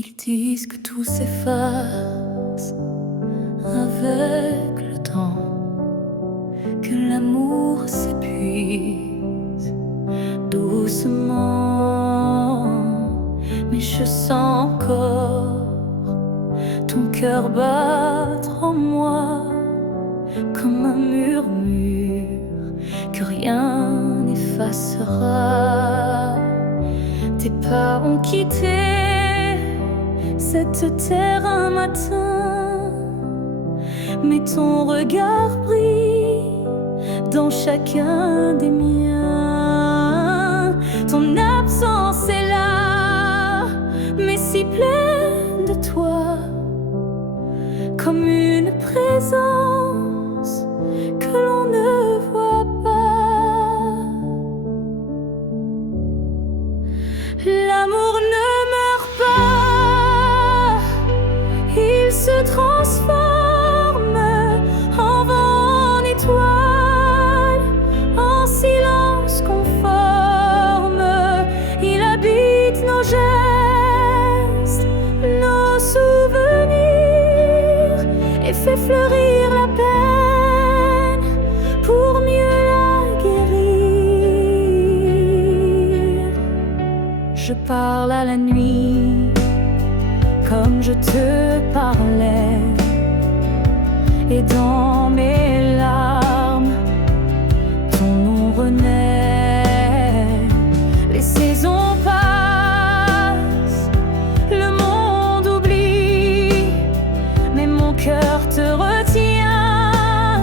Ils disent que tout s'efface avec le temps, que l'amour s'épuise doucement. Mais je sens encore ton cœur battre en moi comme un murmure que rien n'effacera. Tes pas ont quitté cette terre un matin, mais ton regard brille dans chacun des miens. Ton absence est là, mais si pleine de toi, comme une présence que l'on ne voit pas. L'amour ne meurt pas, il se transforme en vent, en étoile, en silence conforme. Il habite nos gestes, nos souvenirs, et fait fleurir la peine pour mieux la guérir. Je parle à la nuit comme je te parlais, et dans mes larmes ton nom renaît. Les saisons passent, le monde oublie, mais mon cœur te retient,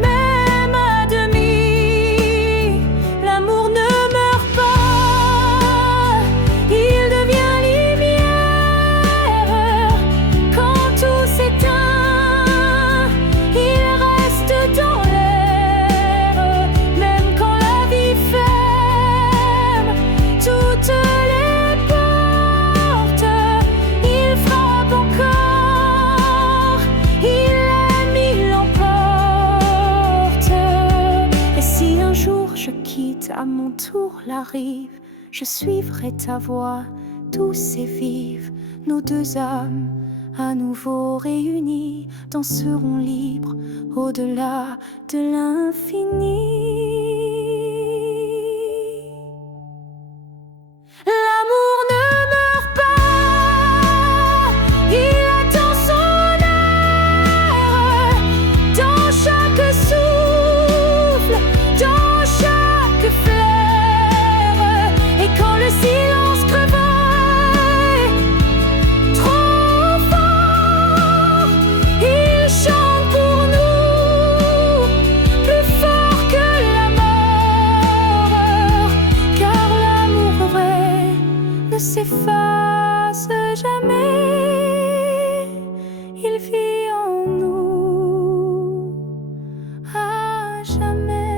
même à demi. L'amour ne meurt pas, il devient lumière quand tout s'éteint. Il reste dans l'air, même quand la vie ferme toutes les portes. Il frappe encore, il aime, il l'emporte. Et si un jour je quitte à mon tour la rive, je suivrai ta voix douce et vive. Nos deux âmes à nouveau réunies danseront libres au-delà de l'infini. L'amour ne meurt pas, il attend son heure dans chaque souffle, dans chaque fleur. Et quand le silence crevaille trop fort, il chante pour nous, plus fort que la mort. Car l'amour vrai ne s'efface jamais, il vit en nous à jamais.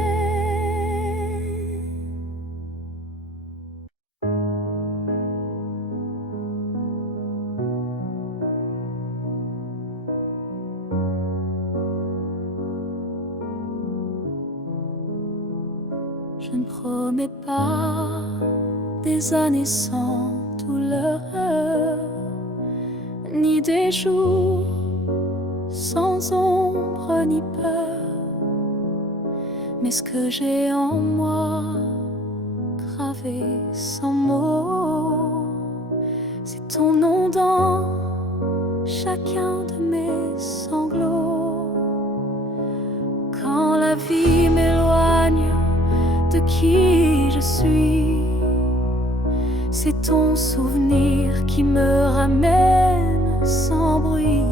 Je ne promets pas des années sans douleur, ni des jours sans ombre ni peur. Mais ce que j'ai en moi, gravé sans mots, c'est ton nom dans chacun de mes sanglots. Quand la vie m'éloigne de qui je suis, c'est ton souvenir qui me ramène sans bruit,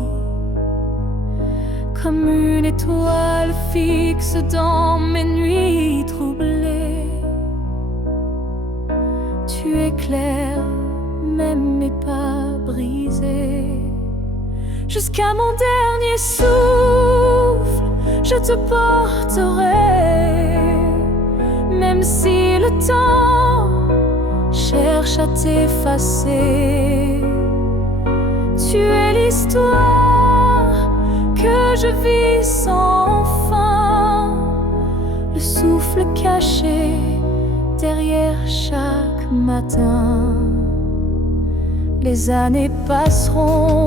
comme une étoile fixe dans mes nuits troublées. Tu éclaires même mes pas brisés. Jusqu'à mon dernier souffle, je te porterai, même si le temps cherche à t'effacer. Tu es l'histoire que je vis sans fin, le souffle caché derrière chaque matin. Les années passeront,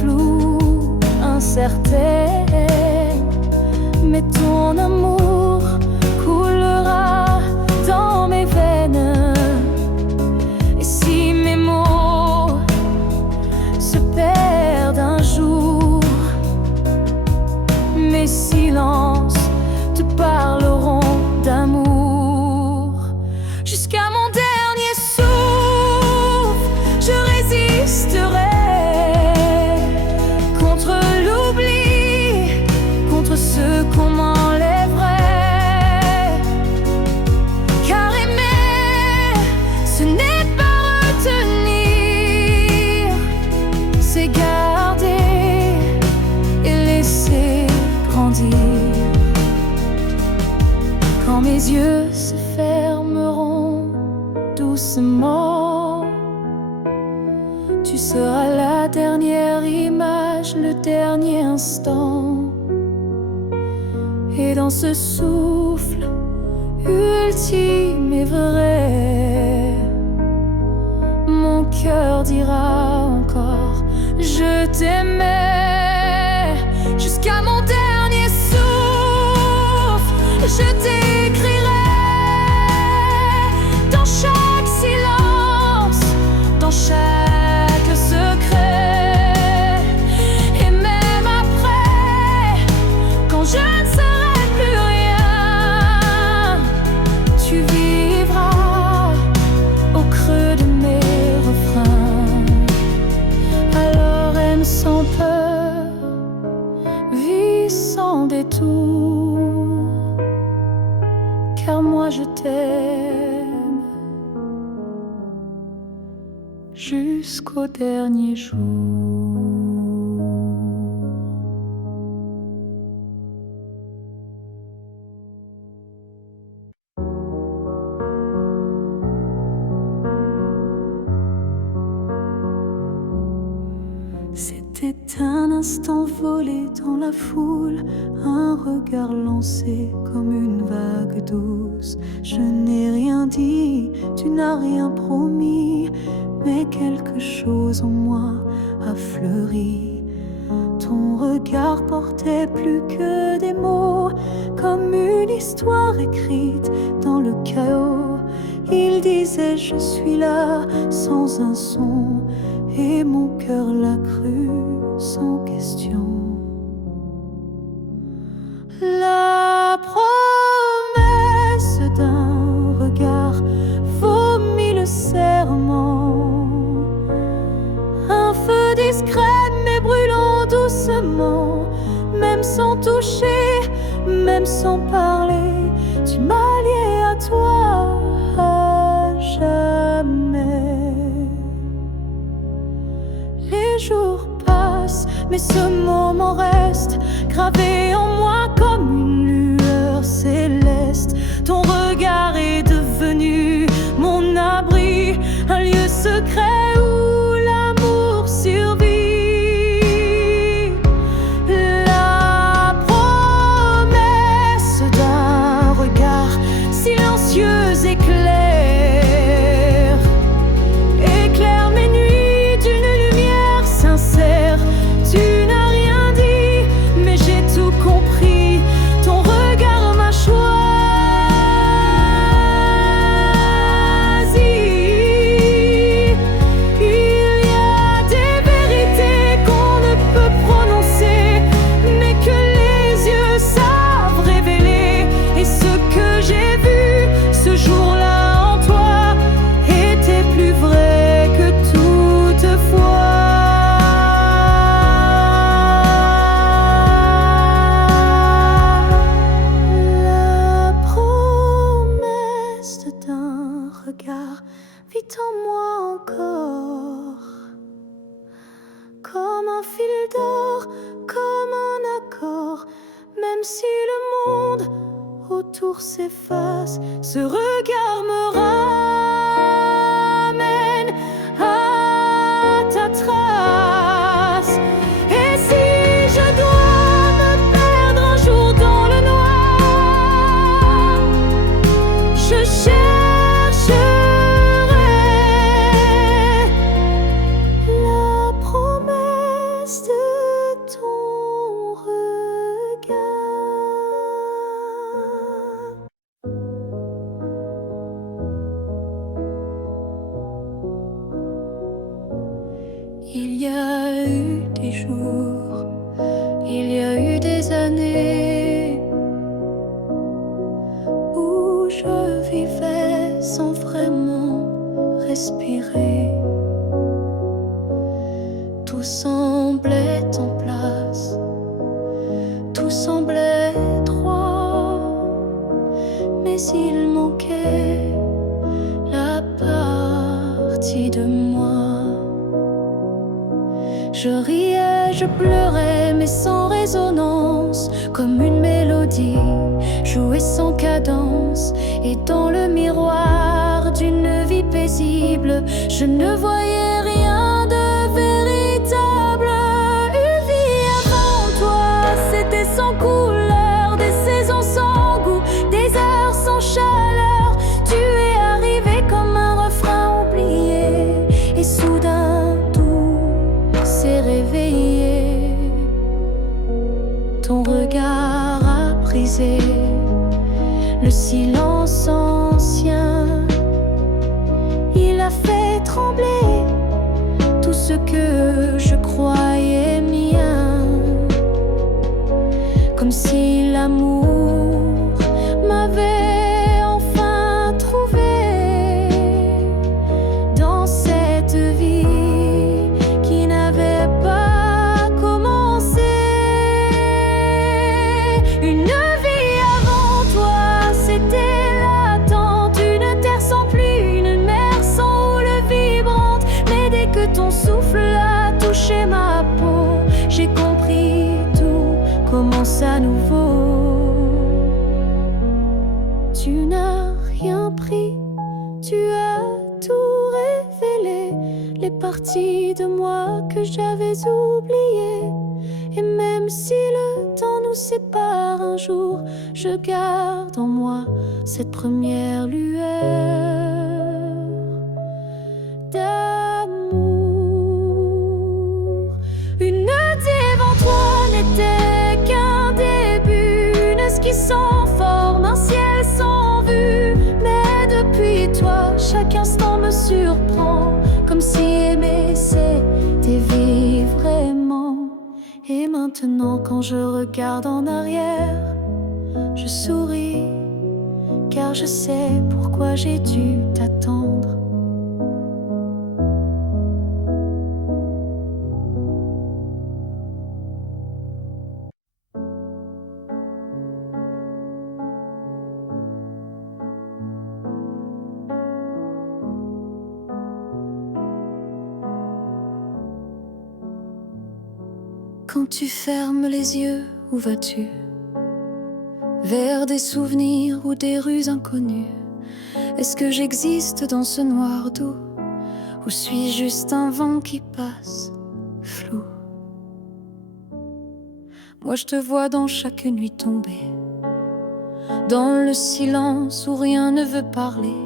floues, incertaines, mais ton amour coulera dans mes veines. Et si mes mots se perdent un jour, mes silences te parleront d'amour. Jusqu'à mon dernier souffle, je résisterai contre l'oubli, contre ce qu'on m'enlèverait. Car aimer, ce n'est pas retenir, c'est garder et laisser grandir. Quand mes yeux se fermeront doucement, tu seras la dernière image, le dernier instant. Et dans ce souffle ultime et vrai, mon cœur dira encore: je t'aimais. Jusqu'à mon dernier souffle, je t'écrirai dans chaque silence, dans chaque secret. Et même après, quand je ne serai plus rien, tu vivras au creux de mes refrains. Alors aime sans peur, vis sans détour, car moi je t'aime jusqu'au dernier jour. C'était un instant volé dans la foule, un regard lancé comme une vague douce. Je n'ai rien dit, tu n'as rien promis, mais quelque chose en moi a fleuri. Ton regard portait plus que des mots, comme une histoire écrite dans le chaos. Il disait: je suis là, sans un son, et mon cœur l'a cru sans question. La promesse d'un regard vaut mille serments. Un feu discret mais brûlant doucement, même sans toucher, même sans parler, tu m'as lié à toi à jamais. Les jours passent, mais ce moment reste gravé en moi comme une lueur céleste. Ton regard est devenu mon abri, un lieu secret où l'amour survit. La promesse d'un regard silencieux éclaire mes nuits d'une lumière sincère. Tu n'as rien dit, mais j'ai tout compris. Ton regard m'a choisi. Il y a des vérités qu'on ne peut prononcer, mais que les yeux savent révéler. Et ce que j'ai vu ce jour-là en toi était plus vrai que toutefois. La promesse d'un regard vit en moi encore, comme un fil d'or, comme un accord. Même si le monde autour s'efface, ce regard me ramène à ta trace. Et si je dois me perdre un jour dans le noir, je chercherai Il y a eu des jours, il y a eu des années où je vivais sans vraiment respirer. Tout semblait en place, tout semblait droit, mais il manquait la partie de moi. Je riais, je pleurais, mais sans résonance, comme une mélodie jouée sans cadence. Et dans le miroir d'une vie paisible, je ne voyais rien de véritable. Une vie avant toi, c'était sans couleur, des saisons sans goût, des heures sans chaleur. Tu es arrivé comme un refrain oublié, et soudain tout s'est réveillé. Ton regard a brisé le silence ancien. Il a fait trembler tout ce que je croyais mien, comme si l'amour m'avait enfin trouvé dans cette vie qui n'avait pas commencé. Une vie avant toi, c'était l'attente, une terre sans pluie, une mer sans houle vibrante. Mais dès que ton souffle a touché ma peau, j'ai compris, tout commence à nouveau. Tu n'as rien pris, tu as tout révélé, les parties de moi que j'avais oubliées. Et même si le temps nous sépare un jour, je garde en moi cette première lueur d'amour. Une nuit devant toi n'était qu'un début, une esquisse sans forme, un ciel sans vue. Mais depuis toi, chaque instant me surprend, comme si aimer c'était vivre vraiment. Et maintenant quand je regarde en arrière, je souris, car je sais pourquoi j'ai dû t'attendre. Quand tu fermes les yeux, où vas-tu? Vers des souvenirs ou des rues inconnues? Est-ce que j'existe dans ce noir doux, ou suis-je juste un vent qui passe, flou? Moi je te vois dans chaque nuit tombée, dans le silence où rien ne veut parler.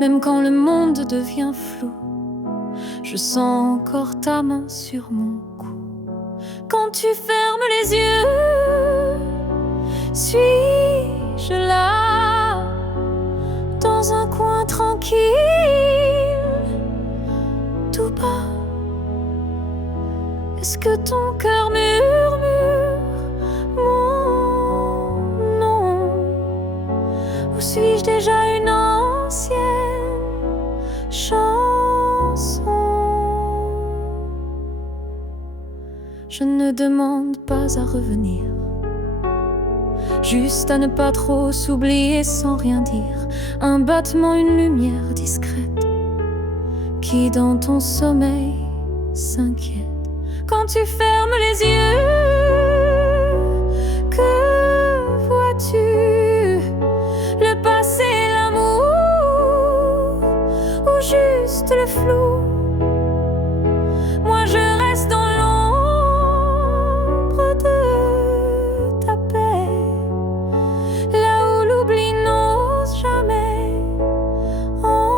Même quand le monde devient flou, je sens encore ta main sur mon cou. Quand tu fermes les yeux, suis-je là, dans un coin tranquille, tout bas? Est-ce que ton cœur murmure mon nom, ou suis-je déjà une ancienne chanson? Je ne demande pas à revenir, juste à ne pas trop s'oublier sans rien dire. Un battement, une lumière discrète qui dans ton sommeil s'inquiète. Quand tu fermes les yeux, que vois-tu? Le passé, l'amour, ou juste le flou? Moi je reste dans l'ombre de ta paix, là où l'oubli n'ose jamais entrer.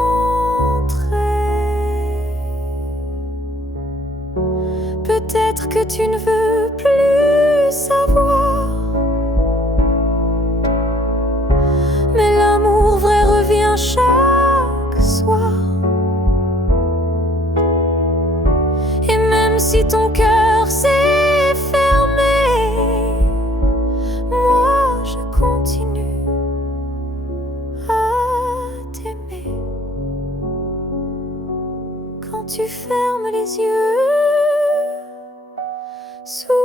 Peut-être que tu ne veux plus savoir, mais l'amour vrai revient chaque soir. Et même même si ton cœur s'est fermé, moi je continue à t'aimer. Quand tu fermes les yeux, souviens-toi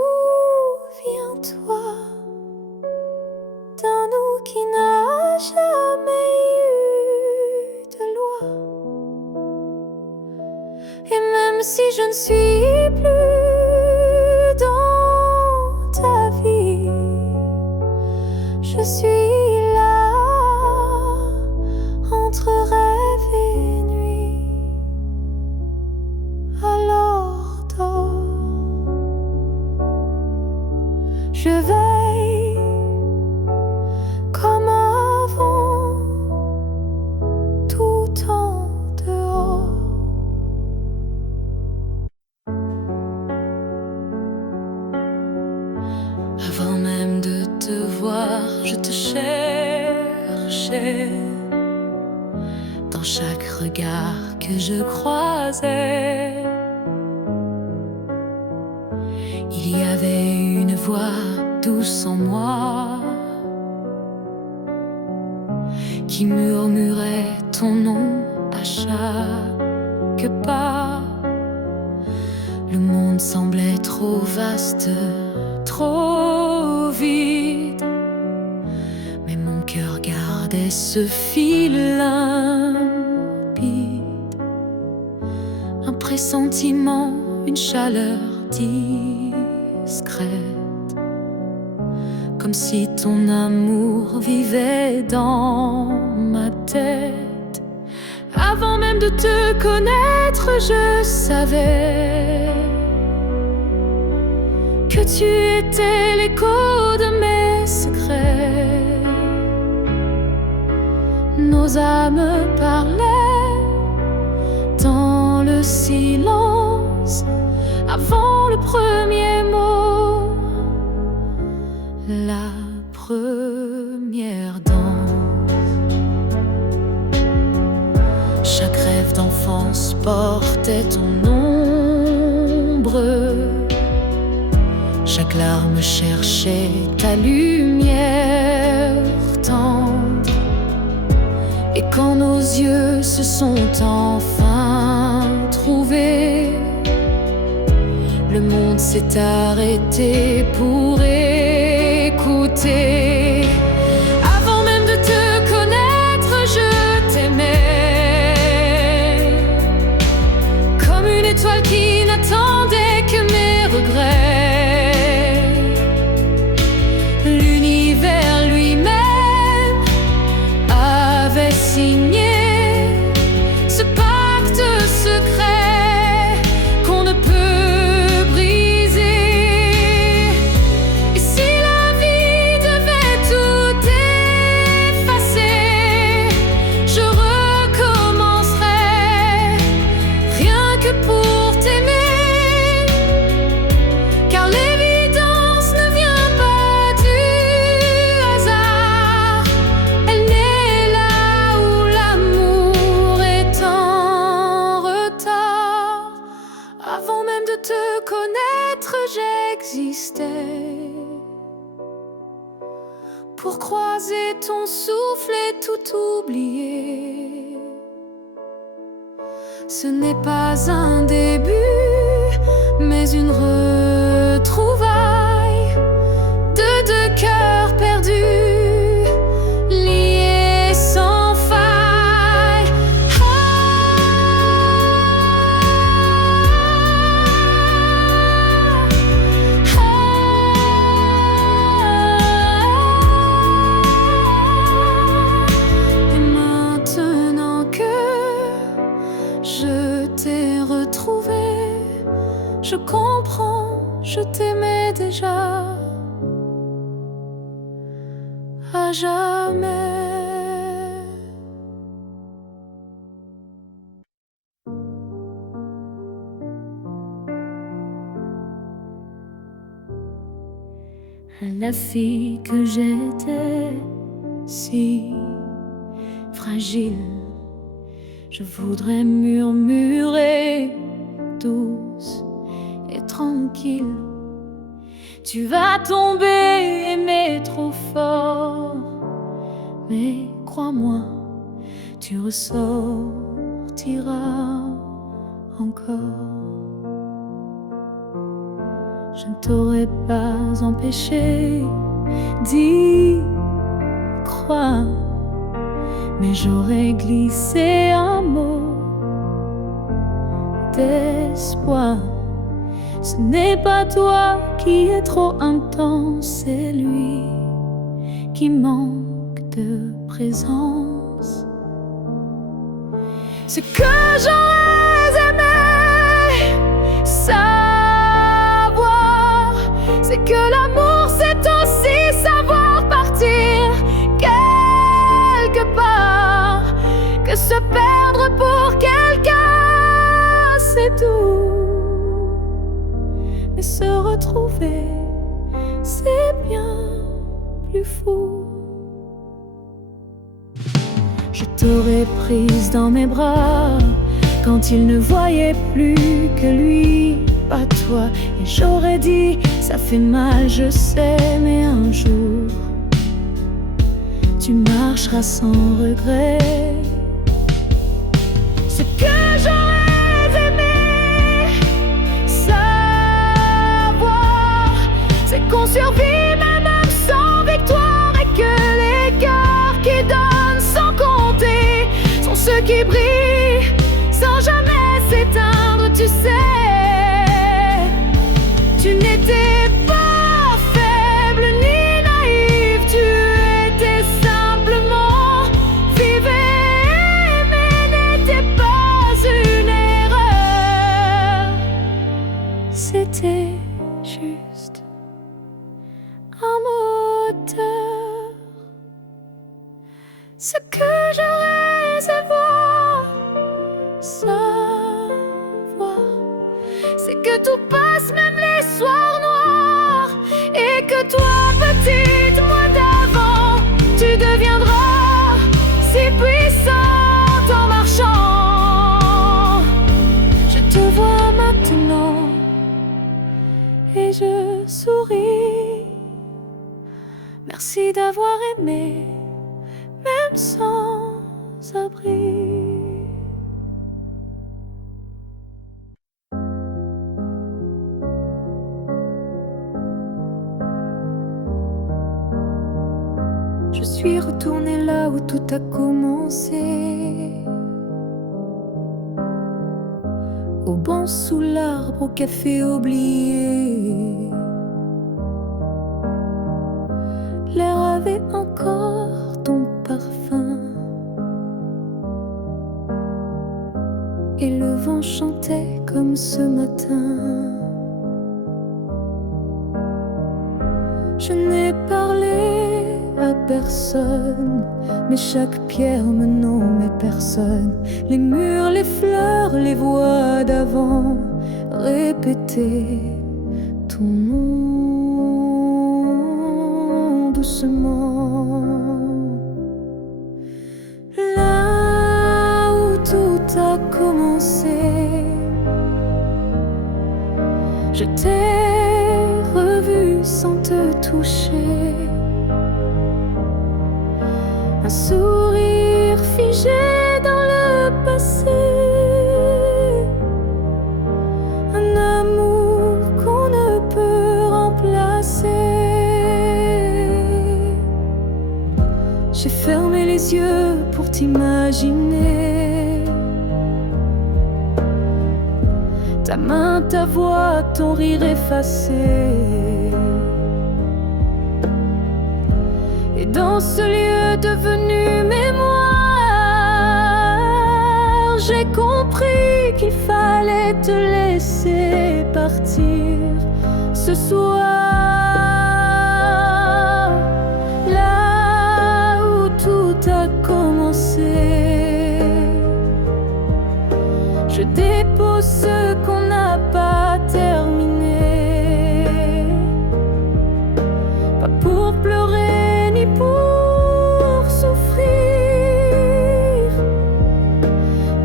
d'un nous qui n'a jamais eu de loi. Et même si je ne suis plus dans ta vie, je suis là entre rêve et nuit. Alors dors, je veille comme avant, tout en dehors. Avant même de te voir, je te cherchais. Dans chaque regard que je croisais, il y avait une voix douce en moi qui murmurait ton nom à chaque pas. Le monde semblait trop vaste, trop vide, mais mon cœur gardait ce fil limpide. Un pressentiment, une chaleur discrète, comme si ton amour vivait dans ma tête. Avant même de te connaître, je savais que tu étais l'écho de mes secrets. Nos âmes parlaient dans le silence avant le premier mot, la première danse. Chaque rêve d'enfance portait ton ombre, chaque larme cherchait ta lumière tendre. Et quand nos yeux se sont enfin trouvés, le monde s'est arrêté pour écouter. Avant même de te connaître, je t'aimais comme une étoile qui n'attendait que mes regrets. L'univers lui-même avait signé ce pacte secret qu'on ne peut briser. Et si la vie devait tout effacer, je recommencerais rien que pour t'aimer. Car l'évidence ne vient pas du hasard, elle naît là où l'amour est en retard. Avant même de te connaître, j'existais pour croiser ton souffle et tout oublier. Ce n'est pas un début, mais une retrouvaille de deux cœurs perdus, liés sans faille. Et maintenant que je t'ai retrouvé, je comprends, je t'aimais déjà à jamais. La fille que j'étais, si fragile, je voudrais murmurer douce tranquille. Tu vas tomber, aimer trop fort, mais crois-moi, tu ressortiras encore. Je ne t'aurais pas empêché d'y croire, mais j'aurais glissé un mot d'espoir. Ce n'est pas toi qui es trop intense, c'est lui qui manque de présence. Ce que j'aurais aimé savoir, c'est que l'amour c'est aussi savoir partir quelque part, que se perdre pour quelqu'un c'est doux, mais se retrouver c'est bien plus fou. Je t'aurais prise dans mes bras quand il ne voyait plus que lui, pas toi. Et j'aurais dit, ça fait mal, je sais, mais un jour tu marcheras sans regret. Ce que j'aurais aimé savoir, c'est qu'on survit même sans victoire, et que les cœurs qui donnent sans compter sont ceux qui brillent sans jamais s'éteindre. Tu sais, tu n'étais pas faible ni naïf, tu étais simplement vivais, mais n'était pas une erreur. C'était juste un moteur. Ce que j'aurais savoir, c'est que tout passe, même les soirs noirs, et que toi, petite moi d'avant, tu deviendras si puissante en marchant. Je te vois maintenant et je souris. Merci d'avoir aimé, même sans abri. Je suis retournée là où tout a commencé, au banc sous l'arbre, au café oublié. L'air avait encore ton parfum et le vent chantait comme ce matin. Je n'ai parlé à personne, mais chaque pierre me nommait personne. Les murs, les fleurs, les voix d'avant répétaient ton nom doucement. Là où tout a commencé, je t'ai revu sans te toucher. Un sourire figé dans le passé, un amour qu'on ne peut remplacer. J'ai fermé les yeux pour t'imaginer, ta main, ta voix, ton rire effacé. Et dans ce lieu devenu mémoire, j'ai compris qu'il fallait te laisser partir ce soir. Là où tout a commencé, je dépose ce qu'on n'a pas terminé. Pas pour pleurer ni pour souffrir,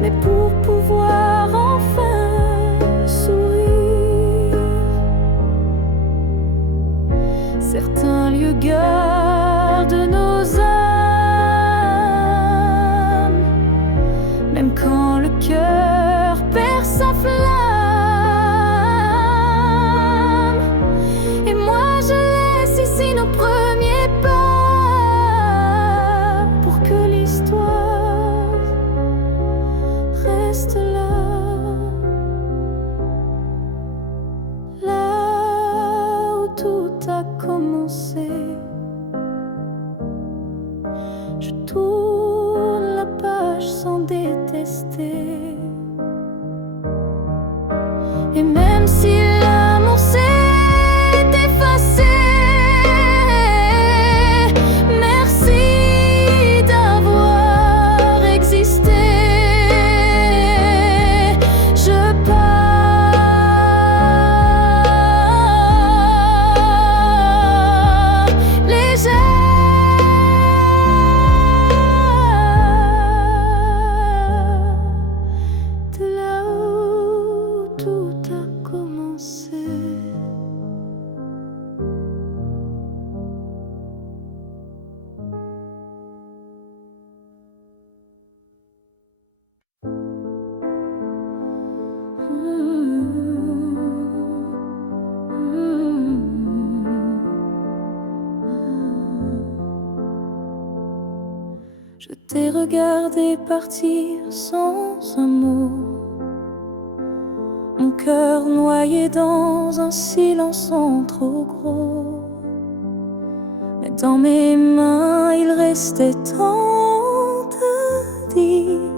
mais pour pouvoir enfin sourire. commencer. Je tourne la page sans détester. Et même si l'amour s'est effacé, merci d'avoir existé. Je pars légère de là où tout a commencé. Je t'ai regardé partir sans un mot, mon cœur noyé dans un silence trop gros. Mais dans mes mains il restait tant à dire,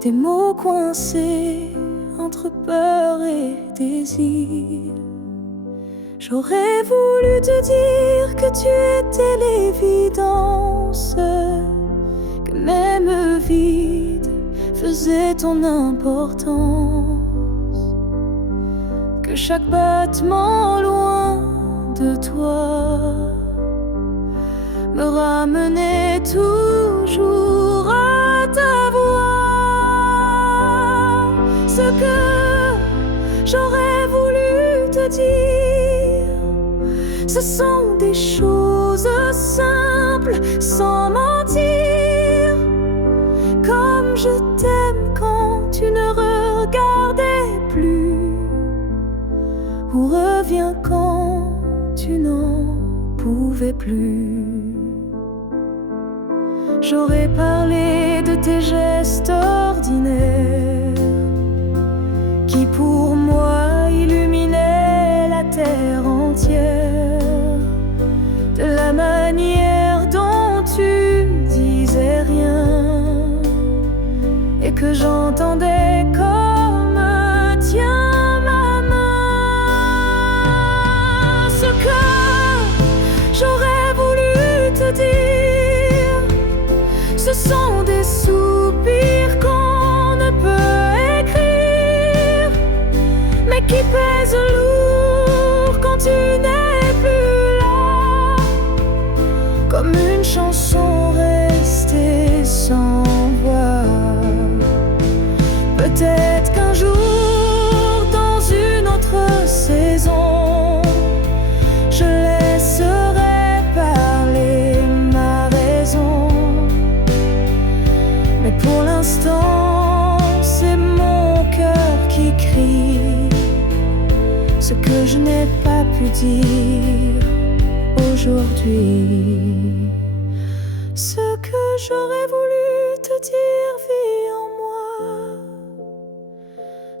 des mots coincés entre peur et désir. J'aurais voulu te dire que tu étais l'évidence, que même vide faisait ton importance, que chaque battement loin de toi me ramenait toujours à ta voix. Ce que j'aurais voulu te dire, ce sont des choses simples, sans mentir. Comme je t'aime quand tu ne regardais plus, ou reviens quand tu n'en pouvais plus. J'aurais parlé de tes gestes ordinaires qui pour moi illuminaient la terre entière, de la manière dont tu disais rien et que j'entendais comme tiens ma main. Ce que j'aurais voulu te dire, ce sont des soupirs qu'on ne peut écrire, mais qui pèsent lourd quand tu n'es plus là, comme une chanson restée sans voix. Peut-être qu'un jour, dans une autre saison, je laisserai parler ma raison. Mais pour l'instant, c'est mon cœur qui crie ce que je n'ai pas pu dire aujourd'hui. Ce que j'aurais voulu te dire vit en moi,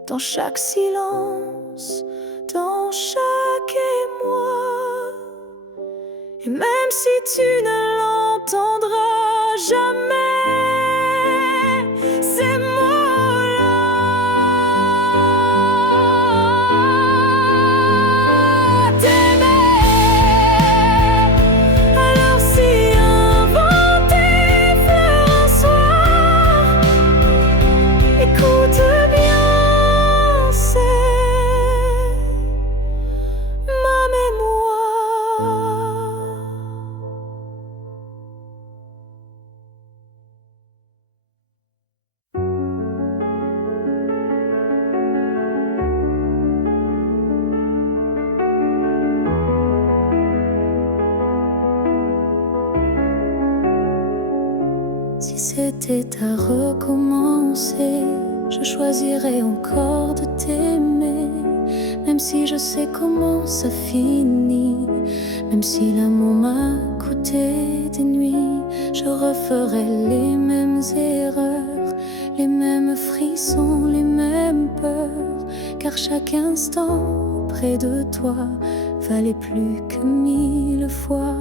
dans chaque silence, dans chaque émoi. Et même si tu ne l'entendras jamais, ces mots-là, t'aimer. Alors si inventer fleur un soir, écoute bien, c'est ma mémoire. Si c'était à recommencer, je choisirais encore de t'aimer. Même si je sais comment ça finit, même si l'amour m'a coûté des nuits, je referais les mêmes erreurs, les mêmes frissons, les mêmes peurs. Car chaque instant près de toi valait plus que 1000 fois.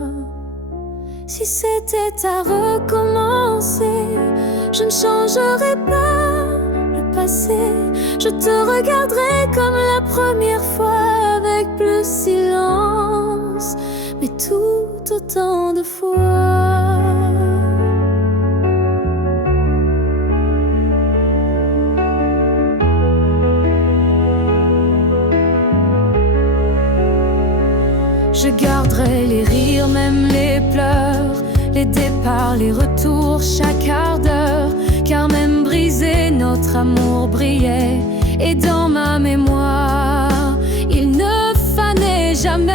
Si c'était à recommencer, je ne changerais pas le passé. Je te regarderai comme la première fois, avec plus silence, mais tout autant de fois. Je garderai les rires, même les pleurs, les départs, les retours, chaque quart d'heure. Car même brisé, notre amour brillait. Et dans ma mémoire, il ne fanait jamais.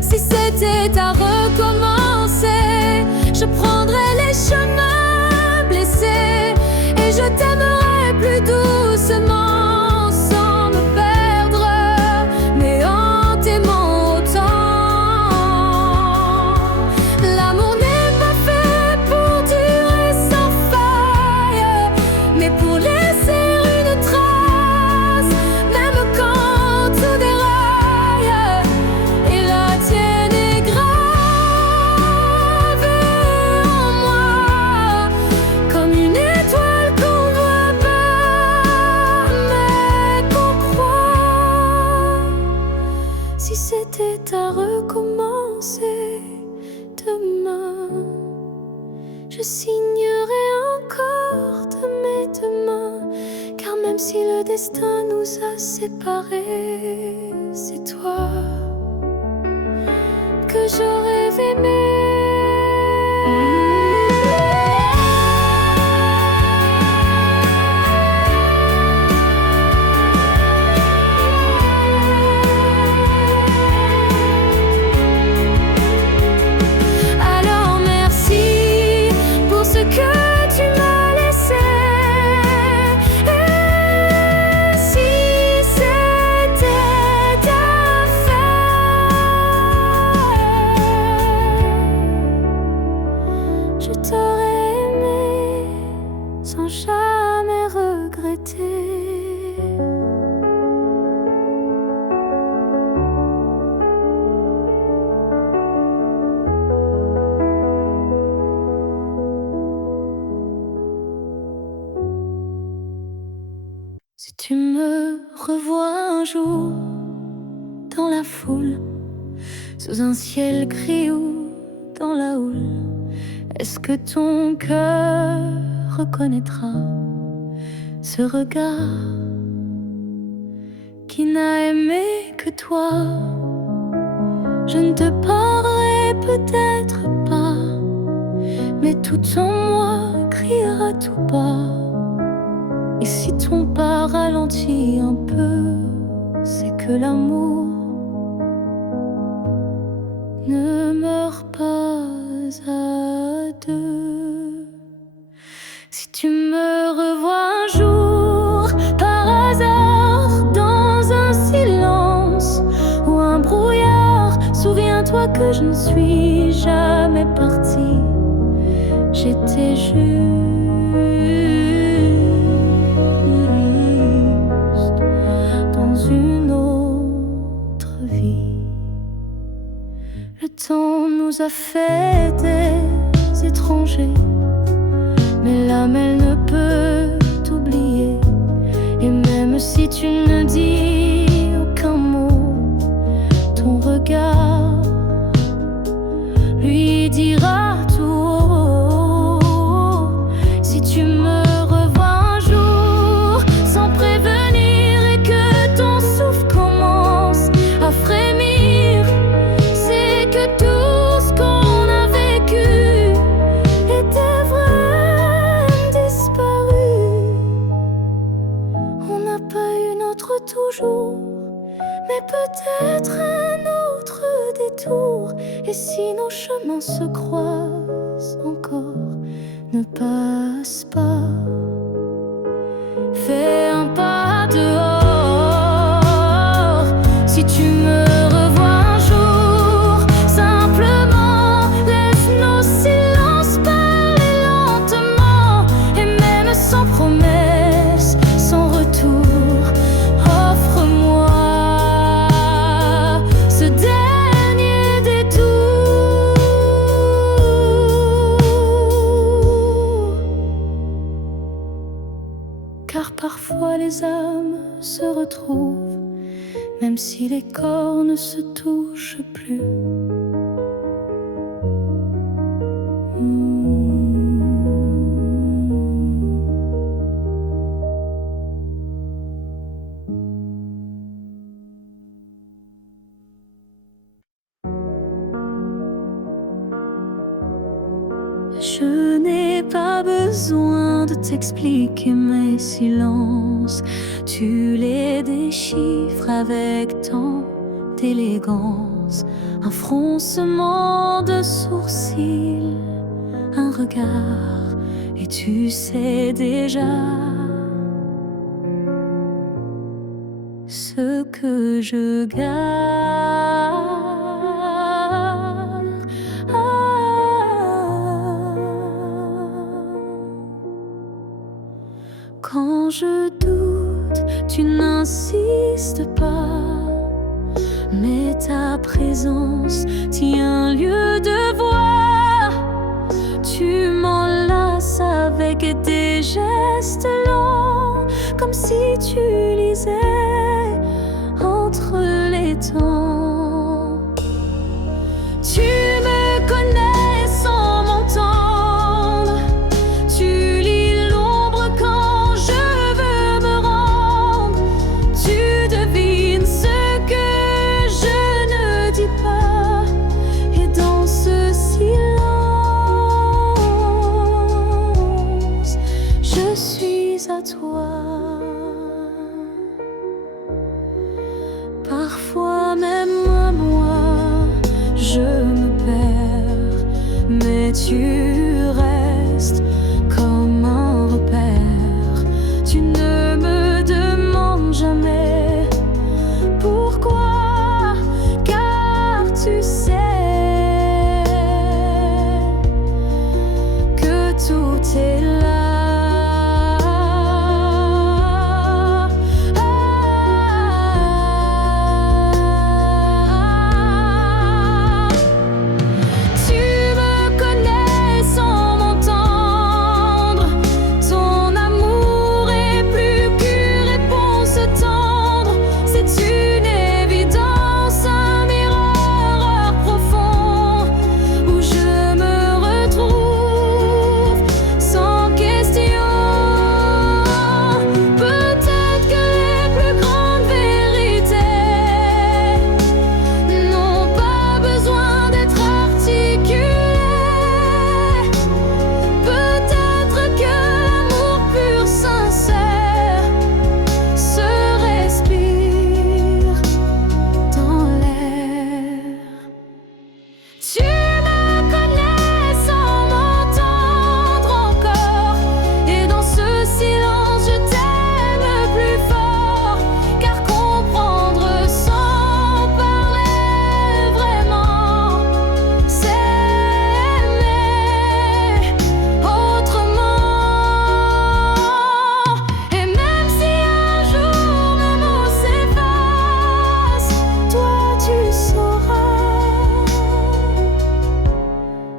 Si c'était à recommencer, je prendrais les chemins blessés. Et je t'aimerais plus doucement. Si c'était à recommencer demain, je signerai encore de mes deux mains. Car même si le destin nous a séparés, c'est toi que j'aurais aimé. Je t'aurais aimé sans jamais regretter. Si tu me revois un jour dans la foule, sous un ciel gris ou dans la houle, est-ce que ton cœur reconnaîtra ce regard qui n'a aimé que toi? Je ne te parlerai peut-être pas, mais tout en moi criera tout bas. Et si ton pas ralentit un peu, c'est que l'amour ne meurt pas à deux. Si tu me revois un jour par hasard dans un silence ou un brouillard, souviens-toi que je ne suis jamais partie. J'étais juste dans une autre vie. Le temps nous a fait des étrangers, mais l'âme elle ne peut t'oublier. Et même si tu ne dis aucun mot, ton regard lui dira tout haut. Si tu me revois un jour sans prévenir et que ton souffle commence à frémir, c'est que tout ce qu'on a vécu était vrai, disparu. On n'a pas eu notre toujours, mais peut-être un autre détour. Et si nos chemins se croisent encore, ne passe pas. Fais un pas dehors. Si tu me revois un jour, simplement laisse nos silences parler lentement. Et même sans promesse, sans retour, offre-moi même si les corps ne se touchent plus. Je n'ai pas besoin de t'expliquer mes silences. Tu les déchiffres avec tant d'élégance. Un froncement de sourcils, un regard, et tu sais déjà ce que je garde. Quand je doute, tu n'insistes pas, mais ta présence tient lieu de voix. Tu m'enlaces avec des gestes lents, comme si tu lisais entre les temps. Tu me connais sans m'entendre. Tu lis l'ombre quand je veux me rendre. Tu devines ce que je ne dis pas. Et dans ce silence, je suis à toi. Parfois même à moi, je me perds, mais tu restes comme un repère. Tu ne me demandes jamais pourquoi, car tu sais que tout est là.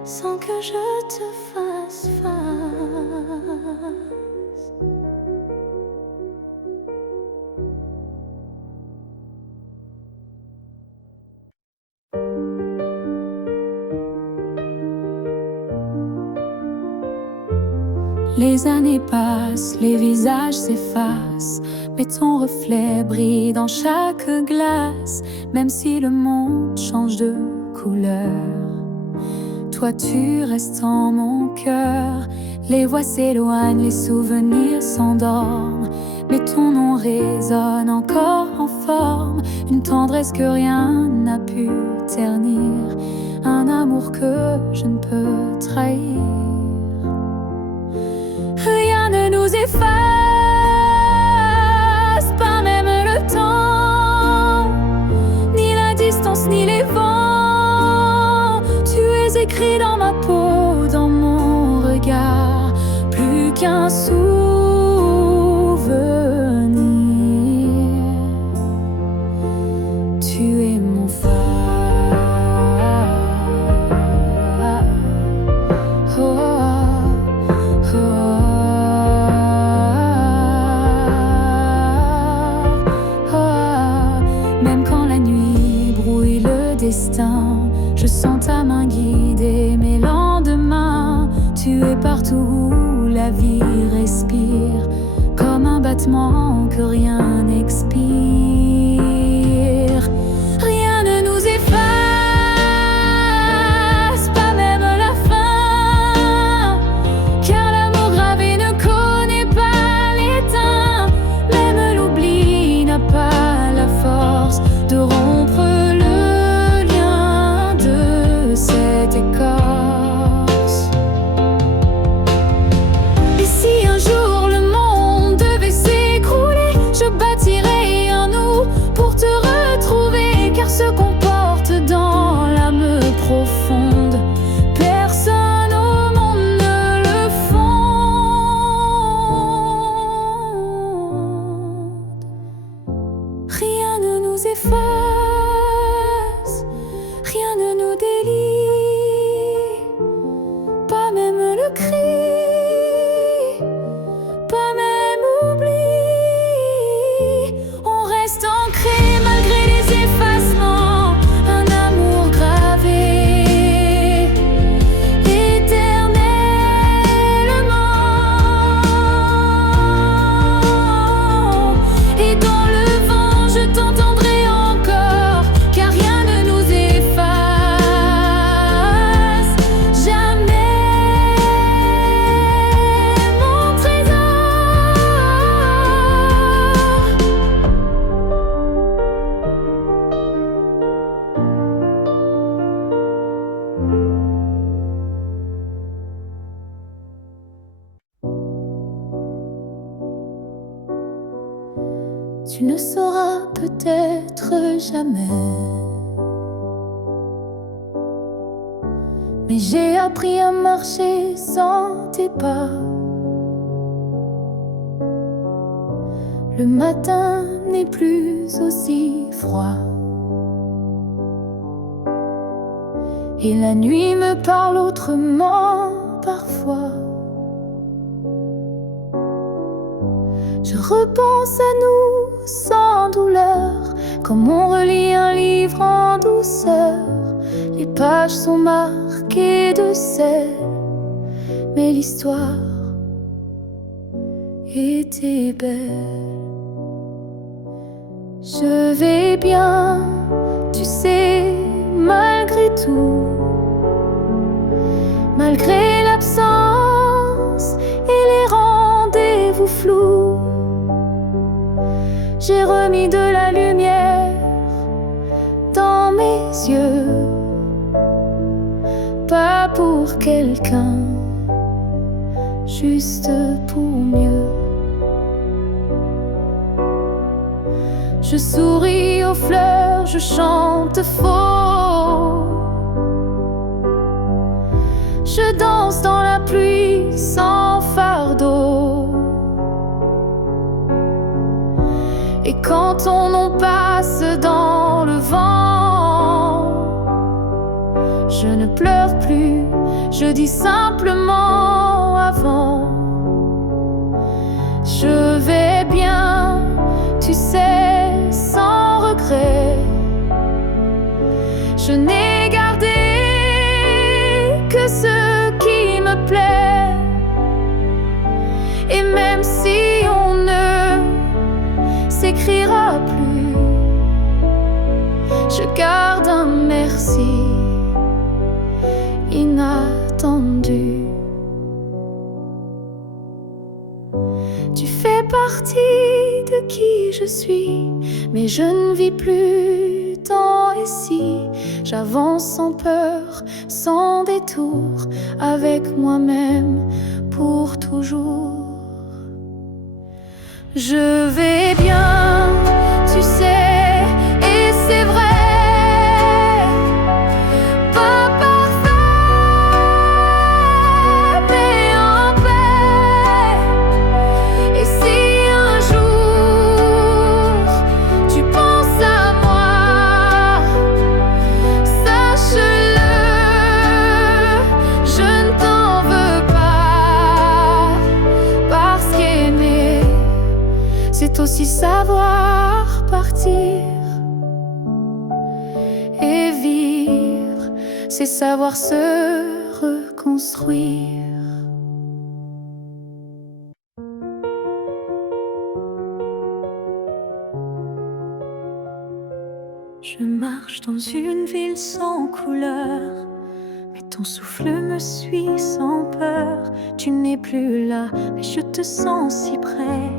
Sans que je te fasse face. Les années passent, les visages s'effacent, mais ton reflet brille dans chaque glace. Même si le monde change de couleur, toi tu restes en mon cœur. Les voix s'éloignent, les souvenirs s'endorment, mais ton nom résonne encore en forme. Une tendresse que rien n'a pu ternir, un amour que je ne peux trahir. Rien ne nous efface, pas même le temps, ni la distance, ni les vents. Tu es écrit dans ma peau, dans mon regard, plus qu'un souvenir. Tu es mon phare. Oh, oh, oh. destin. Je sens ta main guider mes lendemains. Tu es partout où la vie respire, comme un battement que rien n'expire. Rien ne nous efface, pas même la fin, car l'amour gravé ne connaît pas l'étain. Même l'oubli n'a pas la force de rompre le lien de cette écorce. Et si un jour le monde devait s'écrouler, je bâtirai un nous pour te retrouver, car ce qu'on porte dans l'âme profonde, personne au monde ne le fonde. Rien ne nous efface, rien ne nous délie, pas même le cri, pas même oubli. On reste ancré malgré les effacements, un amour gravé éternellement. Et dans le vent je t'entendrai encore, car rien ne nous efface jamais, mon trésor. Tu ne sauras peut-être jamais, mais j'ai appris à marcher sans tes pas. Le matin n'est plus aussi froid, et la nuit me parle autrement parfois. Je repense à nous sans douleur, comme on relit un livre en douceur. Les pages sont marquées de sel, mais l'histoire était belle. Je vais bien, tu sais, malgré tout, malgré l'absence et les rendez-vous flous. J'ai remis de la lumière dans mes yeux, pas pour quelqu'un, juste pour mieux. Je souris aux fleurs, je chante faux, je danse dans la pluie sans fardeau. Et quand ton nom passe dans le vent, je ne pleure plus, je dis simplement avant. Je vais bien, tu sais, sans regret. Je n'ai gardé que ce qui me plaît. Et même si on ne s'écrira plus, je garde un merci inattendu. Tu fais partie de qui je suis, mais je ne vis plus tant ici. J'avance sans peur, sans détour, avec moi-même pour toujours. Je vais bien, tu sais, et c'est vrai. Pas parfait, mais en paix. Et si un jour tu penses à moi, sache-le, je ne t'en veux pas, parce qu'aimer, c'est aussi savoir c'est savoir se reconstruire. Je marche dans une ville sans couleur, mais ton souffle me suit sans peur. Tu n'es plus là, mais je te sens si près,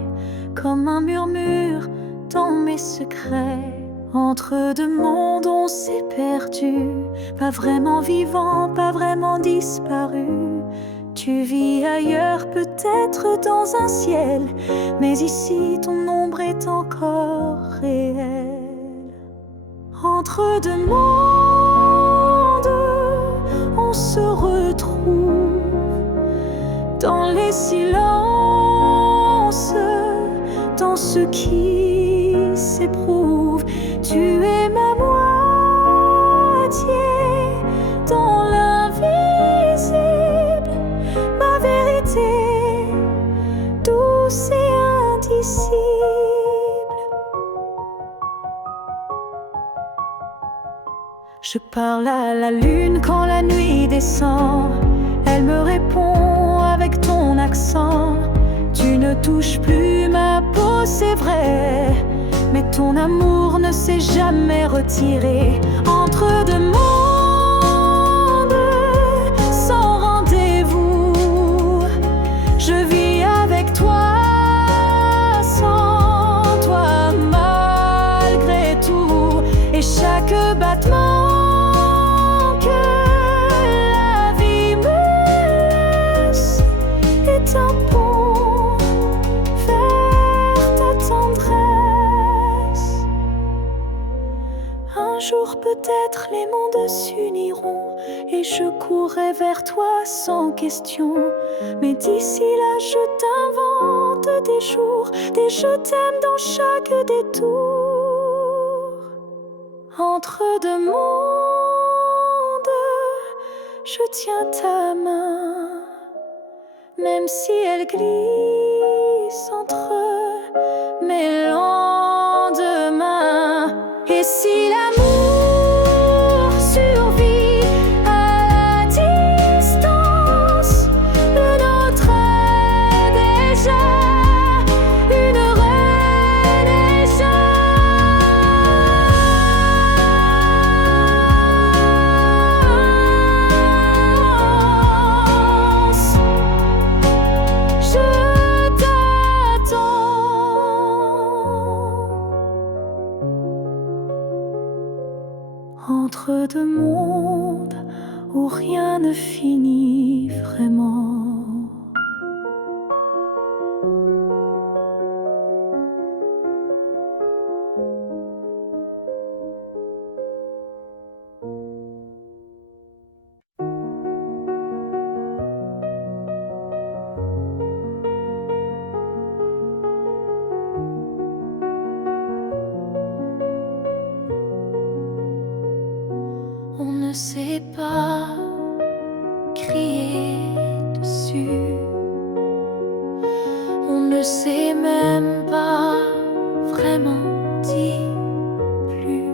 comme un murmure dans mes secrets. Entre deux mondes on s'est perdu, pas vraiment vivant, pas vraiment disparu. Tu vis ailleurs, peut-être dans un ciel, mais ici ton ombre est encore réelle. Entre deux mondes, on se retrouve dans les silences, dans ce qui s'éprouve. Tu es ma moitié dans l'invisible, ma vérité douce et indicible. Je parle à la lune quand la nuit descend, elle me répond avec ton accent. Tu ne touches plus ma peau, c'est vrai, mais ton amour ne s'est jamais retiré. Entre deux mondes sans rendez-vous, je vis avec toi, sans toi, malgré tout. Et chaque battement un pont vers ta tendresse. Un jour peut-être les mondes s'uniront et je courrai vers toi sans question. Mais d'ici là je t'invente des jours, des je t'aime dans chaque détour. Entre deux mondes, je tiens ta main, même si elle glisse entre mes lendemains. Et si l'amour survit à la distance, le nôtre est déjà une renaissance. Entre deux mondes où rien ne finit vraiment. On ne sait pas crier dessus, on ne sait même pas vraiment dire plus.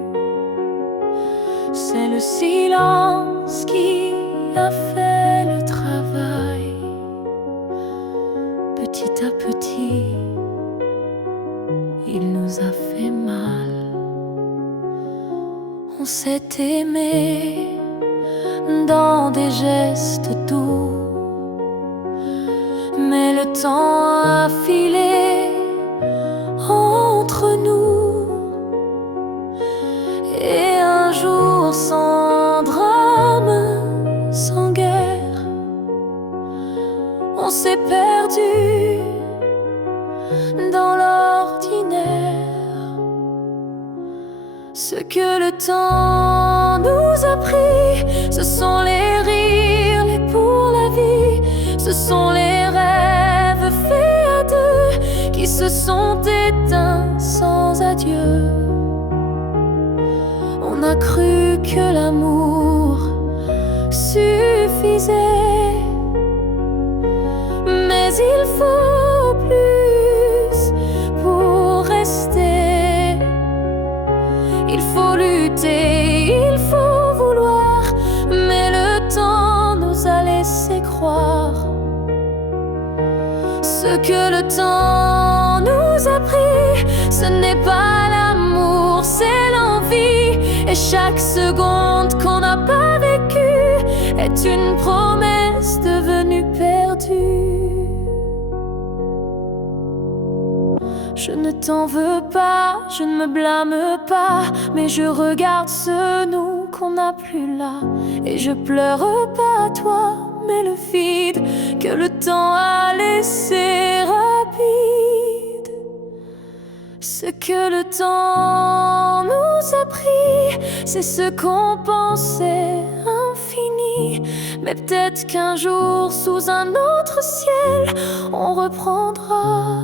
C'est le silence qui a fait le travail. Petit à petit, il nous a fait mal. On s'est aimé dans des gestes doux, mais le temps a filé entre nous. Et un jour sans drame, sans guerre, on s'est perdu dans l'ordinaire. Ce que le temps nous a pris, ce sont les rires, les pour la vie. Ce sont les rêves faits à deux qui se sont éteints sans adieu. On a cru que l'amour suffisait, mais il faut plus pour rester. Il faut lutter, il faut vouloir, mais croire. Ce que le temps nous a pris, ce n'est pas l'amour, c'est l'envie. Et chaque seconde qu'on n'a pas vécue est une promesse devenue perdue. Je ne t'en veux pas, je ne me blâme pas, mais je regarde ce nous qu'on n'a plus là. Et je pleure pas à toi, mais le vide que le temps a laissé rapide. Ce que le temps nous a pris, c'est ce qu'on pensait infini. Mais peut-être qu'un jour, sous un autre ciel, on reprendra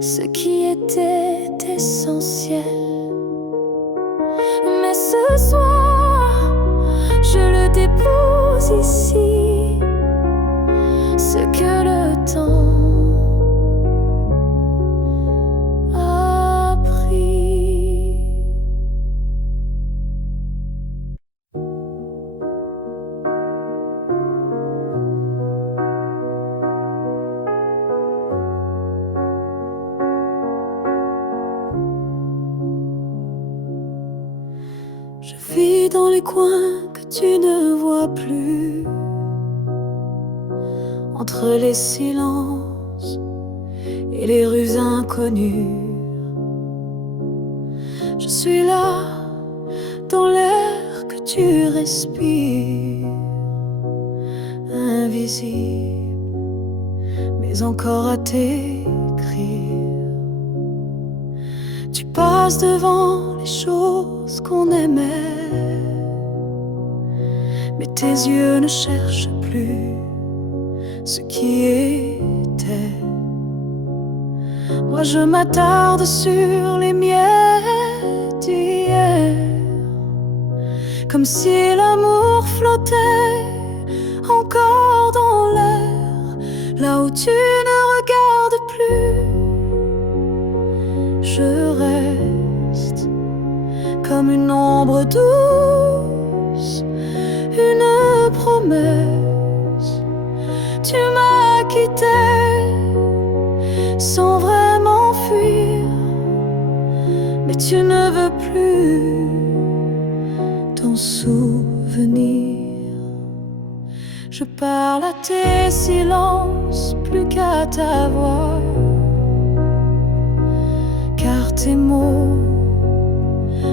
ce qui était essentiel. Mais ce soir, je le dépose ici, ce que le temps a pris. Je vis dans les coins que tu ne vois plus, entre les silences et les rues inconnues. Je suis là, dans l'air que tu respires, invisible, mais encore à t'écrire. Tu passes devant les choses qu'on aimait, mais tes yeux ne cherchent plus ce qui était. Moi je m'attarde sur les miettes d'hier, comme si l'amour flottait encore dans l'air, là où tu ne regardes plus. Je reste comme une ombre douce, une promesse. Tu m'as quitté sans vraiment fuir, mais tu ne veux plus t'en souvenir. Je parle à tes silences plus qu'à ta voix, car tes mots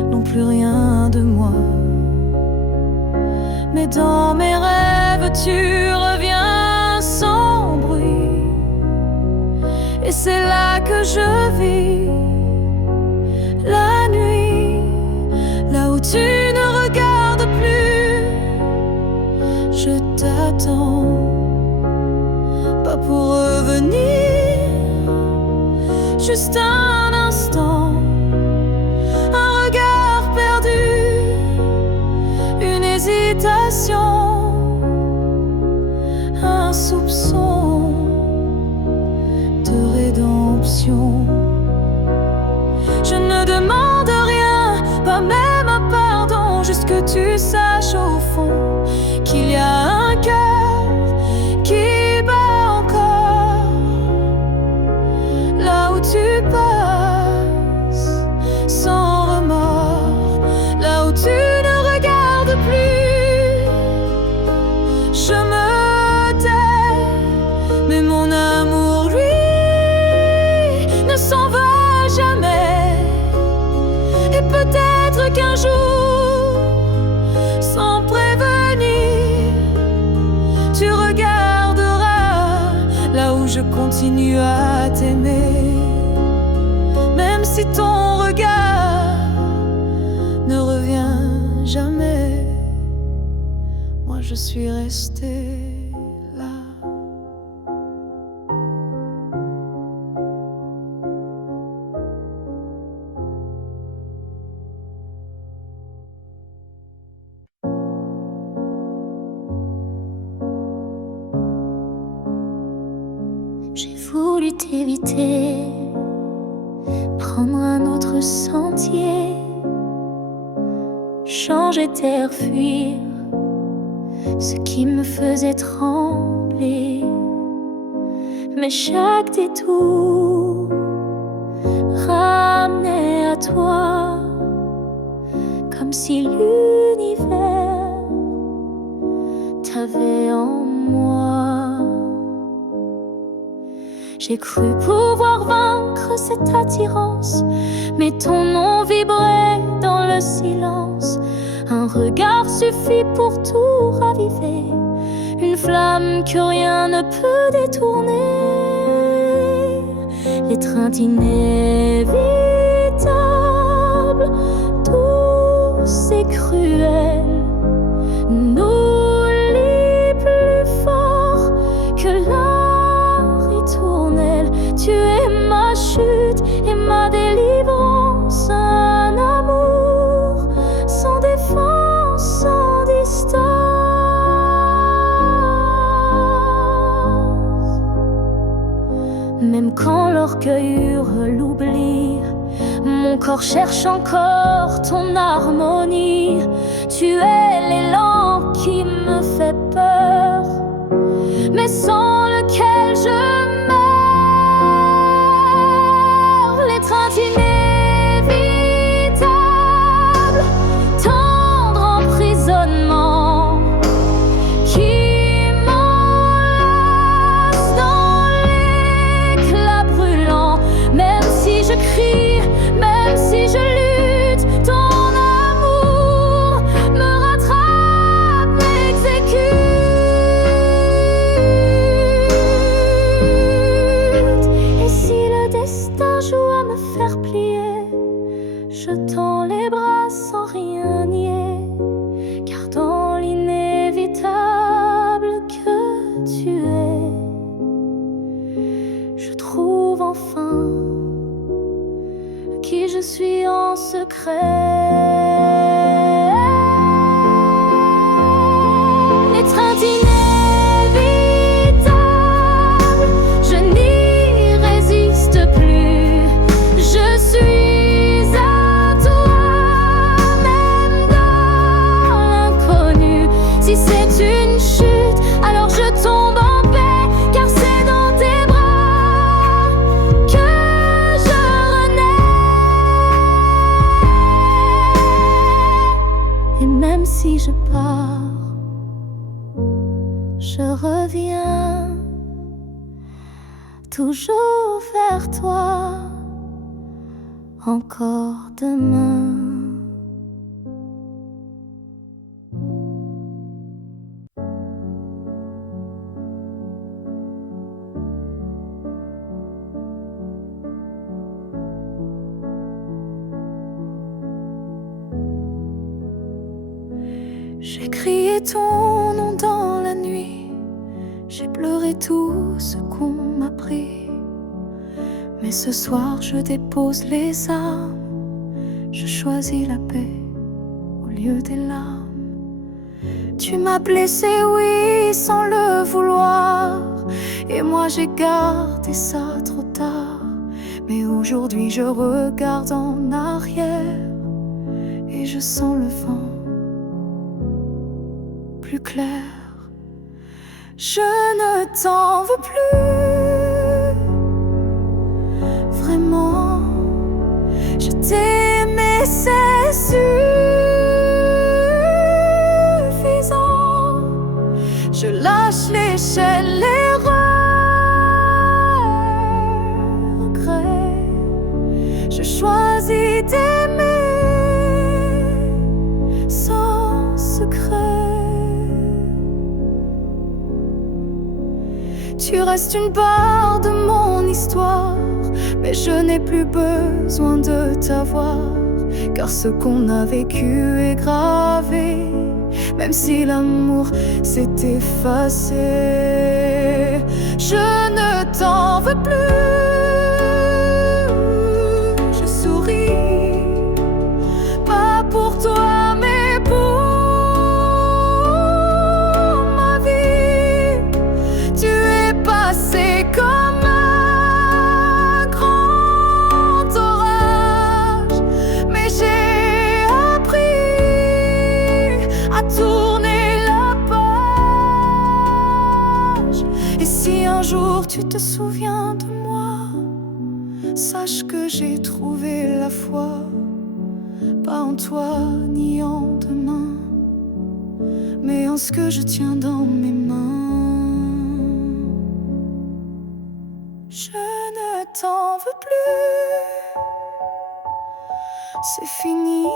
n'ont plus rien de moi. Mais dans mes rêves tu reviens sans bruit, et c'est là que je vis la nuit, là où tu ne regardes plus. Je t'attends, pas pour revenir, juste un instant, un regard perdu, une hésitation, un soupçon de rédemption. Je ne demande rien, pas même un pardon, juste que tu saches au fond qu'il y a un cœur qui bat encore là où tu passes sans remords, là où tu ne regardes plus. Je me tais, mais mon amour, lui, ne s'en va jamais. Et peut-être qu'un jour, sans prévenir, tu regarderas là où je continue à t'aimer. Même si ton regard ne revient jamais, moi je suis restée là. J'ai voulu t'éviter, prendre un autre sentier, changer d'air, fuir, ce qui me faisait trembler. Mais chaque détour ramenait à toi, comme si l'univers t'avait en moi. J'ai cru pouvoir vaincre cette attirance, mais ton nom vibrait dans le silence. Un regard suffit pour tout raviver, une flamme que rien ne peut détourner. L'étreinte inévitable, douce et cruelle, nous lie plus fort que la ritournelle. Tu es ma chute et ma délivrance, un amour sans défense, sans distance. Même quand l'orgueil hurle l'oubli, mon corps cherche encore ton harmonie. Tu es l'élan qui me fait peur, mais sans lequel je meurs. L'étreinte inévitable, tendre emprisonnement, qui m'enlace dans l'éclat brûlant. Même si je crie, même si je lutte, ton amour me rattrape, m'exécute. Et si le destin joue à me faire plier, je tends les bras sans rien nier, car dans l'inévitable que tu es, je trouve enfin qui je suis en secret. L'étreinte inévitable, je n'y résiste plus. Je suis à toi, même dans l'inconnu. Si c'est une chute, alors je tombe en paix, car c'est dans tes bras que je renais. Et même si je pars, je reviens toujours vers toi, encore demain. J'ai crié ton nom dans la nuit, j'ai pleuré tout ce qu'on m'a pris. Mais ce soir je dépose les armes, je choisis la paix au lieu des larmes. Tu m'as blessé, oui, sans le vouloir, et moi j'ai gardé ça trop tard. Mais aujourd'hui je regarde en arrière et je sens le vent plus clair. Je ne t'en veux plus, vraiment. Je t'ai aimé, c'est suffisant. Je lâche les chaînes, les regrets. Je choisis d'aimer sans secret. Tu restes une part de mon histoire, mais je n'ai plus besoin de t'avoir, car ce qu'on a vécu est gravé, même si l'amour s'est effacé. Je ne t'en veux plus. Je souris, pas pour toi, mais pour ma vie. Tu es passé comme un grand orage, mais j'ai appris à tourner la page. tu te souviens de moi, sache que j'ai trouvé la foi, pas en toi ni en demain, mais en ce que je tiens dans mes mains. Je ne t'en veux plus, c'est fini.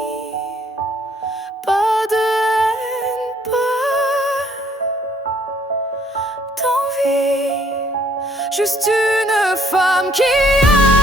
Pas de haine, pas d'envie, juste une femme qui a